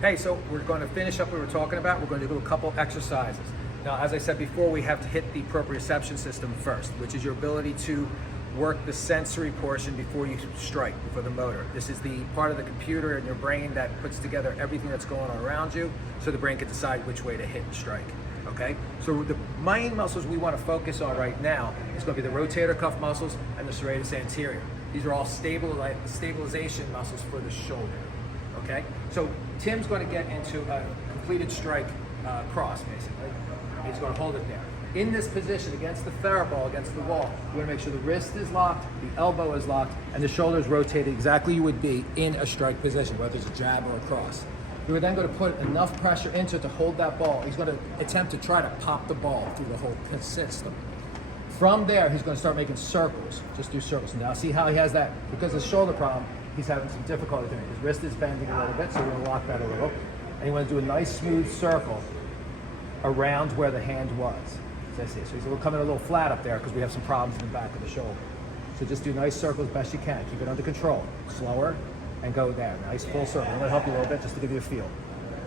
Hey, so we're going to finish up what we were talking about. We're going to do a couple exercises. Now, as I said before, we have to hit the proprioception system first, which is your ability to work the sensory portion before you strike, before the motor. This is the part of the computer in your brain that puts together everything that's going on around you, so the brain can decide which way to hit and strike. Okay? So the main muscles we want to focus on right now is going to be the rotator cuff muscles and the serratus anterior. These are all stabilization muscles for the shoulder. Okay, so Tim's going to get into a completed strike cross, basically. He's going to hold it there. In this position, against the TheraBall, against the wall, you want to make sure the wrist is locked, the elbow is locked, and the shoulder is rotated exactly you would be in a strike position, whether it's a jab or a cross. You're then going to put enough pressure into it to hold that ball. He's going to attempt to try to pop the ball through the whole system. From there, he's going to start making circles. Just do circles. Now, see how he has that? Because of the shoulder problem, he's having some difficulty doing it. His wrist is bending a little bit, so we're going to lock that a little. And you want to do a nice smooth circle around where the hand was. So he's coming a little flat up there because we have some problems in the back of the shoulder. So just do nice circles as best you can. Keep it under control. Slower and go there. Nice full circle. I'm going to help you a little bit just to give you a feel.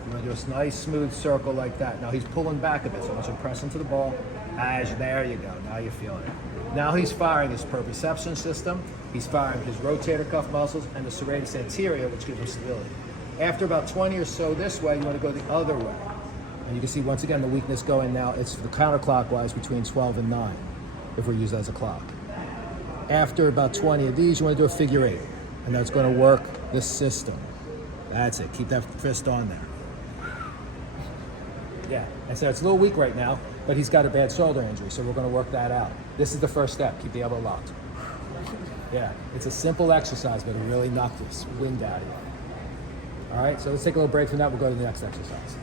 You're going to do a nice smooth circle like that. Now he's pulling back a bit, so I want you to press into the ball. There you go. Now you're feeling it. Now he's firing his proprioception system. He's firing his rotator cuff muscles and the serratus anterior, which gives him stability. After about 20 or so this way, you want to go the other way. And you can see once again the weakness going now. It's the counterclockwise between 12 and 9, if we use it as a clock. After about 20 of these, you want to do a figure 8. And that's going to work this system. That's it. Keep that fist on there. Yeah, and so it's a little weak right now, but he's got a bad shoulder injury, so we're going to work that out. This is the first step. Keep the elbow locked. Yeah, it's a simple exercise, but it really knocked this wind out of you. All right, so let's take a little break from that. We'll go to the next exercise.